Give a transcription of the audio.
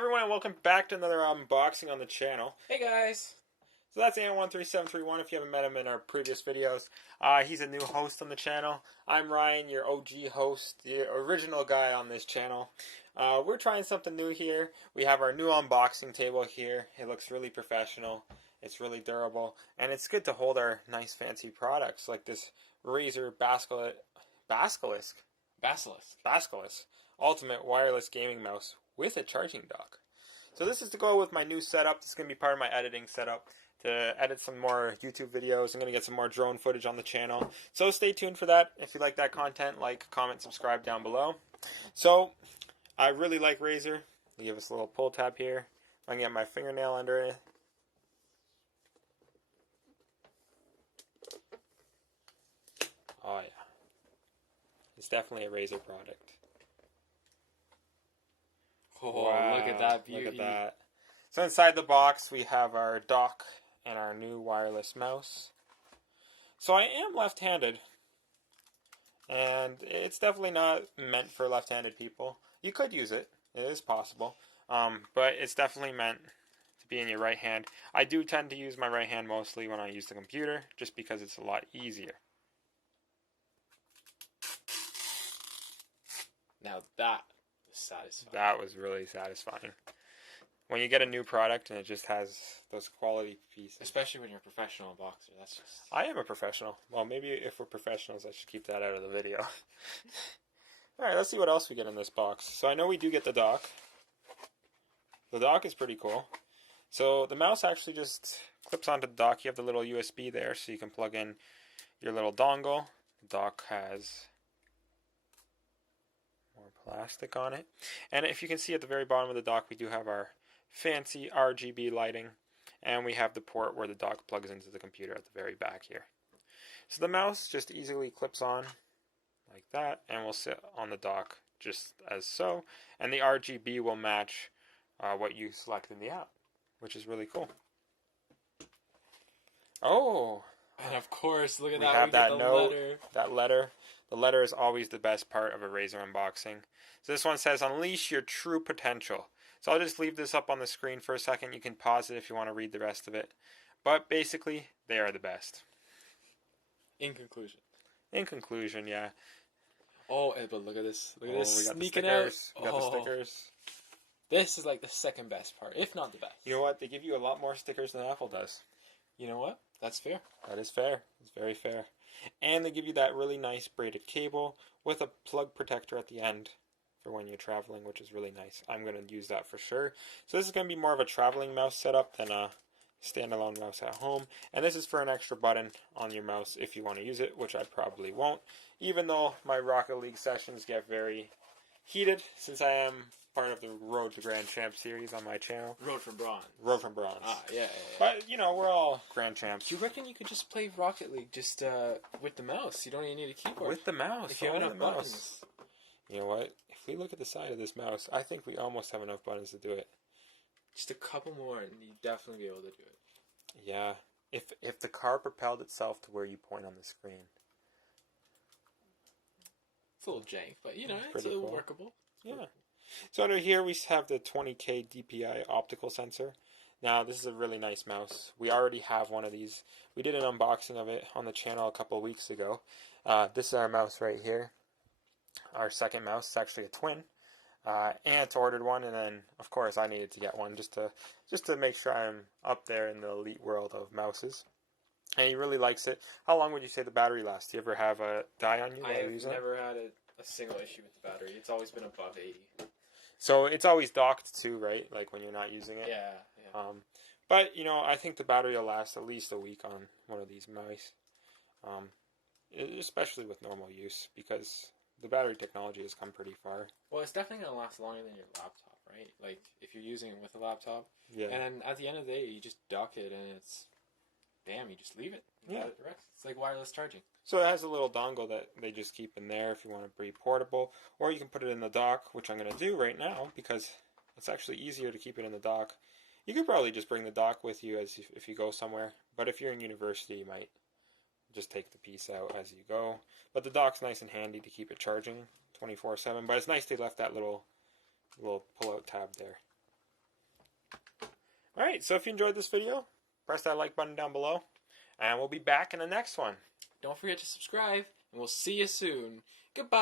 everyone, and welcome back to another unboxing on the channel. Hey guys! So that's Aaron13731 if you haven't met him in our previous videos. He's a new host on the channel. I'm Ryan, your OG host, the original guy on this channel. We're trying something new here. We have our new unboxing table here. It looks really professional. It's really durable. And it's good to hold our nice fancy products like this Razer Basilisk Ultimate Wireless Gaming Mouse with a charging dock. So this is to go with my new setup. This is going to be part of my editing setup to edit some more YouTube videos. I'm going to get some more drone footage on the channel. So stay tuned for that. If you like that content, like, comment, subscribe down below. So I really like Razer. They give us a little pull tab here. I can get my fingernail under it. Oh yeah. It's definitely a Razer product. Oh, wow, look at that beauty. Look at that. So inside the box we have our dock and our new wireless mouse. So I am left-handed, and it's definitely not meant for left-handed people. You could use it. It is possible. But it's definitely meant to be in your right hand. I do tend to use my right hand mostly when I use the computer, just because it's a lot easier. Now that was satisfying. That was really satisfying. When you get a new product and it just has those quality pieces. Especially when you're a professional boxer. That's just... I am a professional. Well, maybe if we're professionals, I should keep that out of the video. Alright, let's see what else we get in this box. So I know we do get the dock. The dock is pretty cool. So the mouse actually just clips onto the dock. You have the little USB there so you can plug in your little dongle. The dock has more plastic on it. And if you can see at the very bottom of the dock, we do have our fancy RGB lighting, and we have the port where the dock plugs into the computer at the very back here. So the mouse just easily clips on like that and will sit on the dock just as so, and the RGB will match what you select in the app, which is really cool. Oh, and of course, look at we that. Have we that get the note, letter. That letter. The letter is always the best part of a Razer unboxing. So this one says, "Unleash your true potential." So I'll just leave this up on the screen for a second. You can pause it if you want to read the rest of it. But basically, they are the best. In conclusion. In conclusion, yeah. Oh, but look at this. Look at this. We got sneaking the stickers. out. We got the stickers. This is like the second best part, if not the best. You know what? They give you a lot more stickers than Apple does. You know what? That's fair. That is fair. It's very fair. And they give you that really nice braided cable with a plug protector at the end for when you're traveling, which is really nice. I'm going to use that for sure. So this is going to be more of a traveling mouse setup than a standalone mouse at home. And this is for an extra button on your mouse if you want to use it, which I probably won't. Even though my Rocket League sessions get very heated, since I am part of the Road to Grand Champ series on my channel. Road from Bronze. Road from Bronze. Ah, yeah. But, you know, we're all Grand Champs. Do you reckon you could just play Rocket League just with the mouse? You don't even need a keyboard. With the mouse. If you have enough buttons. You know what? If we look at the side of this mouse, I think we almost have enough buttons to do it. Just a couple more and you'd definitely be able to do it. Yeah. If the car propelled itself to where you point on the screen. It's a little jank, but you know, it's cool. workable. Yeah. So under here we have the 20K DPI optical sensor. Now this is a really nice mouse. We already have one of these. We did an unboxing of it on the channel a couple of weeks ago. This is our mouse right here. Our second mouse. It's actually a twin. Aunt ordered one, and then of course I needed to get one just to make sure I'm up there in the elite world of mouses. And he really likes it. How long would you say the battery lasts? Do you ever have a die on you while you're using it? I've never had a single issue with the battery. It's always been above 80. So it's always docked too, right? Like when you're not using it. Yeah. But you know, I think the battery will last at least a week on one of these mice, especially with normal use, because the battery technology has come pretty far. Well, it's definitely gonna last longer than your laptop, right? Like if you're using it with a laptop. Yeah. And then at the end of the day, you just dock it, and it's, you just leave it. Yeah. It's like wireless charging. So it has a little dongle that they just keep in there if you want to be portable, or you can put it in the dock, which I'm going to do right now because it's actually easier to keep it in the dock. You could probably just bring the dock with you if you go somewhere, but if you're in university, you might just take the piece out as you go. But the dock's nice and handy to keep it charging 24/7. But it's nice they left that little pull-out tab there. Alright, so if you enjoyed this video, press that like button down below. And we'll be back in the next one. Don't forget to subscribe, and we'll see you soon. Goodbye.